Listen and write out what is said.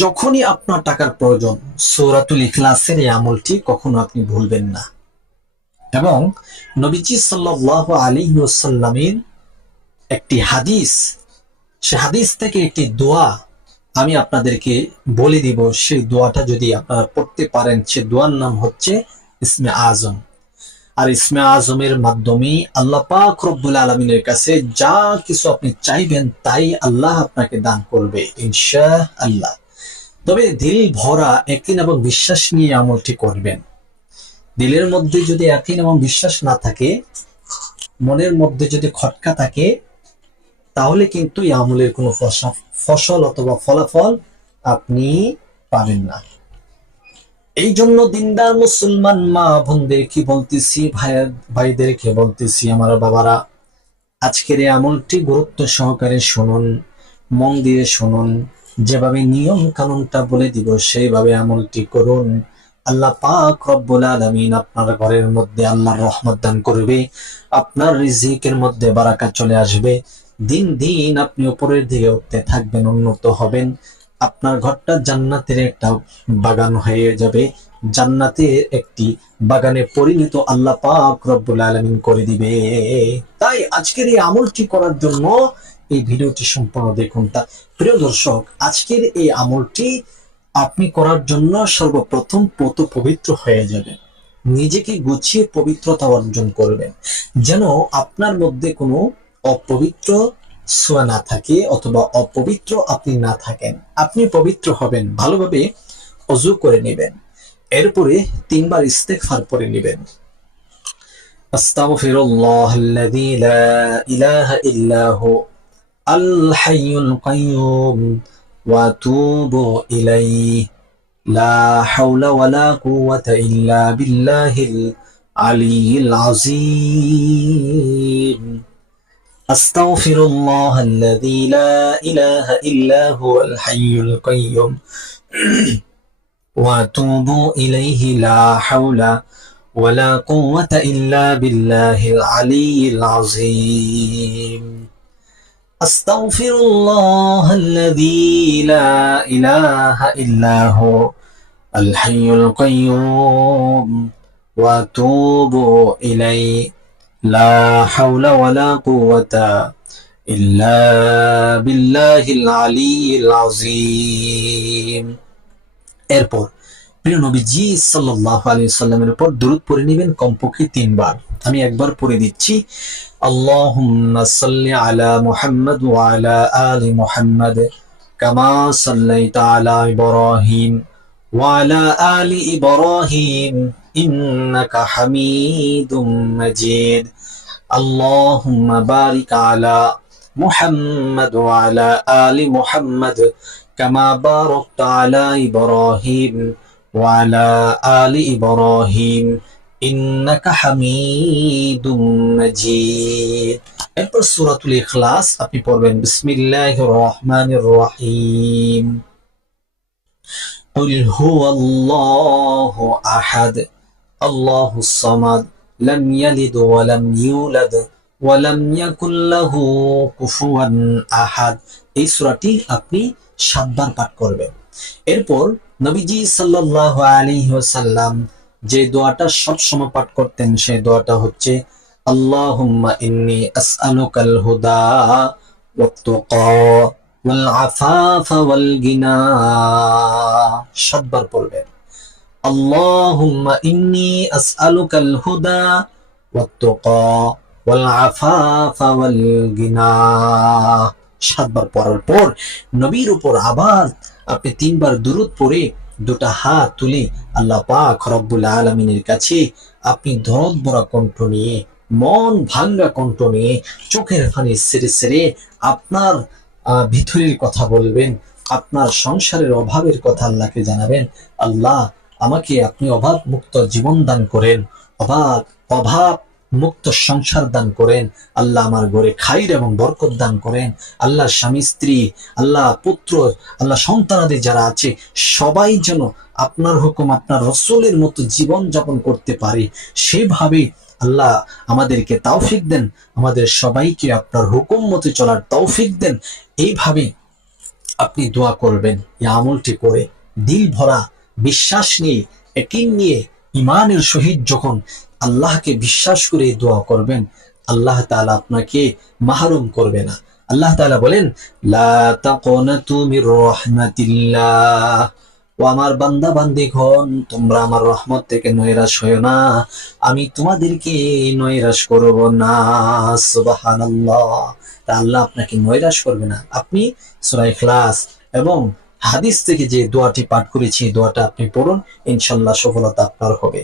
যখনই আপনার টাকার প্রয়োজন, সূরাতুল ইখলাসের এই আমলটি কখনো আপনি ভুলবেন না। এবং নবীজি সাল্লাল্লাহু আলাইহি ওয়াসাল্লামের একটি হাদিস, সে হাদিস থেকে একটি দোয়া আমি আপনাদেরকে বলে দিব। সেই দোয়াটা যদি আপনারা পড়তে পারেন, সে দোয়ার নাম হচ্ছে ইসমে আজম। আর ইসমে আজমের মাধ্যমে আল্লাহ পাক রব্বুল আলামিনের কাছে যা কিছু আপনি চাইবেন তাই আল্লাহ আপনাকে দান করবে ইনশাআল্লাহ। তবে দিল ভরা ইয়াকিন এবং বিশ্বাস নিয়ে আমলটি করবেন। দিলের মধ্যে যদি ইয়াকিন এবং বিশ্বাস না থাকে, মনের মধ্যে যদি খটকা থাকে, তাহলে কিন্তু এই আমলের কোনো ফসল অথবা ফলাফল আপনি পাবেন না। এই জন্য দিনদার মুসলমান মা বোনদেরকে বলতেছি, ভাইদেরকে বলতেছি, আমার বাবারা, আজকের এই আমলটি গুরুত্ব সহকারে শুনুন, মন দিয়ে শুনুন। যেভাবে নিয়ম কানুনটা বলে দিব সেইভাবে আমলটি করুন। আল্লাহ পাক রব্বুল আলামিন আপনার ঘরের মধ্যে আল্লাহর রহমত দান করবে, আপনার রিজিকের মধ্যে বারাকা চলে আসবে। দিন দিন আপনি উপরের দিকে উঠতে থাকবেন, উন্নত হবেন। আপনার ঘরটা জান্নাতের একটা বাগান হয়ে যাবে, জান্নাতের একটি বাগানে পরিণত আল্লাহ পাক রব্বুল আলামিন করে দিবে। তাই আজকের এই আমলটি করার জন্য এই ভিডিওটি সম্পূর্ণ দেখুন। তা প্রিয় দর্শক, আজকের এই আমলটি আপনি করার জন্য সর্বপ্রথম পবিত্র হয়ে যাবেন, নিজেকে গুছিয়ে পবিত্রতা অর্জন করবেন, যেন আপনার মধ্যে কোনো অপবিত্র ছোঁয়া না থাকে অথবা অপবিত্র আপনি না থাকেন। আপনি পবিত্র হবেন, ভালোভাবে ওযু করে নেবেন, এরপরে 3 বার ইস্তেগফার পড়ে নেবেন। আস্তাগফিরুল্লাহাল্লাযী লা ইলাহা ইল্লা হু আল হাইয়ুল কাইয়্যুম ওয়া আতুবু ইলাইহি লা হাওলা ওয়ালা কুওয়াতা ইল্লা বিল্লাহিল আলিয়্যিল আযীম। আস্তাগফিরুল্লাহাল্লাযী লা ইলাহা ইল্লা হুয়াল হাইয়ুল কাইয়্যুম ওয়া আতুবু ইলাইহি লা হাওলা ওয়ালা কুওয়াতা ইল্লা বিল্লাহিল আলিয়্যিল আযীম। আস্তাগফিরুল্লাহাল্লাযী লা ইলাহা ইল্লা হু আল হাইয়ুল কাইয়্যুম ওয়া আতুবু ইলাইহি লা হাওলা ওয়ালা কুওয়াতা ইল্লা বিল্লাহিল আলিয়্যিল আযীম। এরপর প্রিয় নবীজি সাল্লাল্লাহু আলাইহি সাল্লামের উপর দরুদ পড়ে নেবেন কমপক্ষে 3 বার। আমি একবার পড়ে দিচ্ছি। আল্লাহুম্মা সাল্লি আলা মুহাম্মাদ ওয়া আলা আলি মুহাম্মাদ কামা সাল্লাইতা আলা ইব্রাহিম ওয়া আলা আলি ইব্রাহিম ইন্নাকা হামিদুম মাজিদ। আল্লাহুম্মা বারিক আলা মুহাম্মাদ ওয়া আলা আলি মুহাম্মাদ কামা বারাকতা আলা ইব্রাহিম ওয়া আলা আলি ইব্রাহিম ইন্নাকা হামিদুম মাজিদ। এরপর সূরাতুল ইখলাস আপনি পড়বেন। বিসমিল্লাহির রহমানির রহিম। কুল হুয়াল্লাহু আহাদ আল্লাহুস সামাদ লাম ইয়ালিদ ওয়া লাম ইউলাদ ওয়া লাম ইয়াকুল লাহু কুফুয়ান আহাদ। এই সূরাটি আপনি 7 বার পাঠ করবেন। এরপর নবীজি সাল্লাল্লাহু আলাইহি ওয়াসাল্লাম যে দোয়াটা সব সময় পাঠ করতেন, সেই দোয়াটা হচ্ছে আল্লাহুম্মা ইন্নী আসআলুকাল হুদা ওয়াত তুকা ওয়াল আফাফা ওয়াল গিনা। 7 বার পড়বেন। আল্লাহুম্মা ইন্নী আসআলুকাল হুদা ওয়াত তুকা ওয়াল আফাফা ওয়াল গিনা। 7 বার পড়ার পর নবীর উপর আবার আপনি 3 বার দুরূদ পড়ে দুটা হাত তুলে আল্লাহ পাক রব্বুল আলামিনের কাছে আপনি দরদ ভরা কণ্ঠ নিয়ে, মন ভাঙ্গা কণ্ঠ নিয়ে, চোখের পানি ছেড়ে ছেড়ে আপনার ভিতরের কথা বলবেন, আপনার সংসারের অভাবের কথা আল্লাহকে জানাবেন। আল্লাহ, আমাকে আপনি অভাব মুক্ত জীবন দান করেন, অভাব মুক্ত সংসার দান করেন। আল্লাহ আমার ঘরে খাইর এবং বরকত দান করেন। আল্লাহ স্বামী স্ত্রী, আল্লাহ পুত্র, আল্লাহ সন্তানাদি যারা আছে সবাই যেন আপনার হুকুম, আপনার রসুলের মতো জীবন যাপন করতে পারে, সেভাবে আল্লাহ আমাদেরকে তৌফিক দেন, আমাদের সবাইকে আপনার হুকুম মতো চলার তৌফিক দেন। এইভাবে আপনি দোয়া করবেন। এই আমলটি করে দিল ভরা বিশ্বাস নিয়ে, ইয়াকিন নিয়ে, ইমানের সহিত যখন আল্লাহকে বিশ্বাস করে দোয়া করবেন, আল্লাহ তাআলা আপনাকে মাহরুম করবে না। আল্লাহ তাআলা বলেন, লা তাকুনাতু মির রাহমাতিল্লাহ, ও আমার বান্দা বান্দিগণ, তোমরা আমার রহমত থেকে নৈরাশ হয়ো না, আমি তোমাদেরকে নৈরাশ করব না। সুবহানাল্লাহ। তা আল্লাহ আপনাকে নৈরাশ করবে না। আপনি সূরা ইখলাস এবং হাদিস থেকে যে দোয়াটি পাঠ করেছি, দোয়াটা আপনি পড়ুন, ইনশাআল্লাহ সফলতা আপনার হবে।